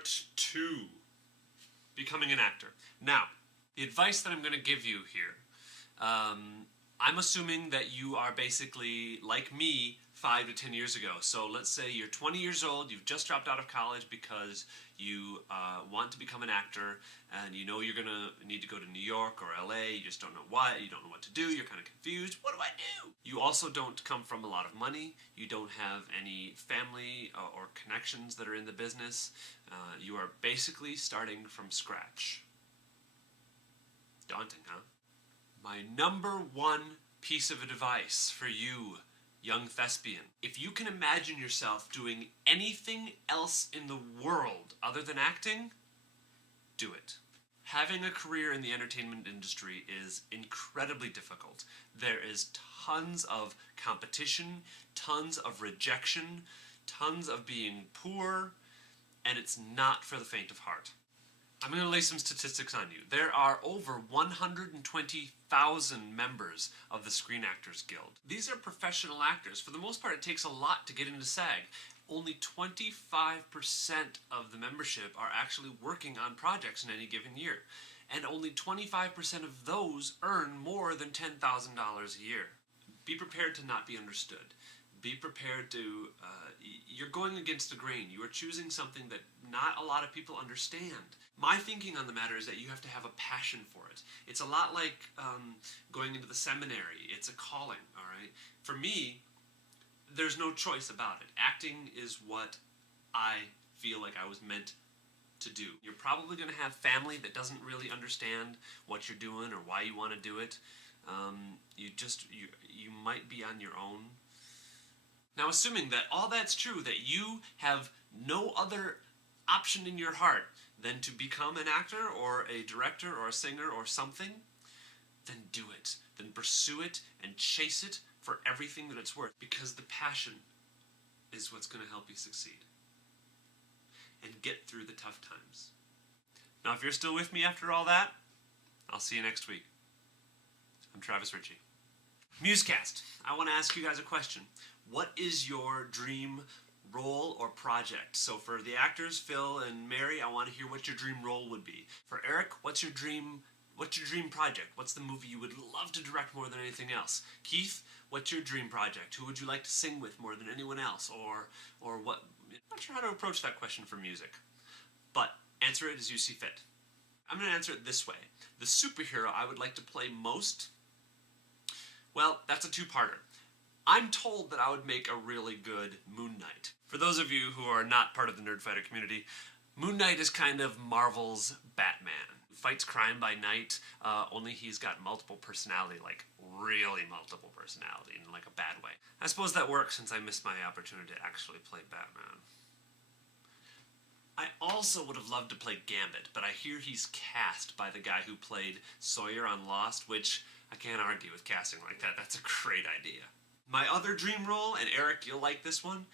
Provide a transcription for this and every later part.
Part 2. Becoming an actor. Now, the advice that I'm going to give you here, I'm assuming that you are basically like me 5 to 10 years ago. So let's say you're 20 years old, you've just dropped out of college because you want to become an actor, and you know you're going to need to go to New York or LA, you just don't know what, you don't know what to do, you're kind of confused, what do I do? You also don't come from a lot of money, you don't have any family or connections that are in the business, you are basically starting from scratch. Daunting, huh? My number one piece of advice for you, young thespian, if you can imagine yourself doing anything else in the world other than acting, do it. Having a career in the entertainment industry is incredibly difficult. There is tons of competition, tons of rejection, tons of being poor, and it's not for the faint of heart. I'm going to lay some statistics on you. There are over 120,000 members of the Screen Actors Guild. These are professional actors. For the most part, it takes a lot to get into SAG. Only 25% of the membership are actually working on projects in any given year. And only 25% of those earn more than $10,000 a year. Be prepared to not be understood. Be prepared to, you're going against the grain. You are choosing something that not a lot of people understand. My thinking on the matter is that you have to have a passion for it. It's a lot like going into the seminary. It's a calling, all right? For me, there's no choice about it. Acting is what I feel like I was meant to do. You're probably going to have family that doesn't really understand what you're doing or why you want to do it. You might be on your own. Now, assuming that all that's true, that you have no other option in your heart than to become an actor or a director or a singer or something, then do it. Then pursue it and chase it for everything that it's worth, because the passion is what's going to help you succeed and get through the tough times. Now, if you're still with me after all that, I'll see you next week. I'm Travis Ritchie. Musecast, I want to ask you guys a question. What is your dream role or project? So for the actors, Phil and Mary, I want to hear what your dream role would be. For Eric, what's your dream project? What's the movie you would love to direct more than anything else? Keith, what's your dream project? Who would you like to sing with more than anyone else? Or what? I'm not sure how to approach that question for music, but answer it as you see fit. I'm going to answer it this way. The superhero I would like to play most, well, that's a two-parter. I'm told that I would make a really good Moon Knight. For those of you who are not part of the Nerdfighter community, Moon Knight is kind of Marvel's Batman. Fights crime by night, only he's got multiple personality, like really multiple personality, in like a bad way. I suppose that works since I missed my opportunity to actually play Batman. I also would have loved to play Gambit, but I hear he's cast by the guy who played Sawyer on Lost, which I can't argue with casting like that. That's a great idea. My other dream role, and Eric, you'll like this one,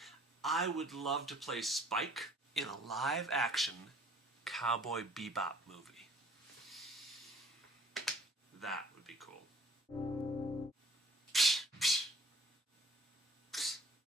I would love to play Spike in a live-action Cowboy Bebop movie. That would be cool.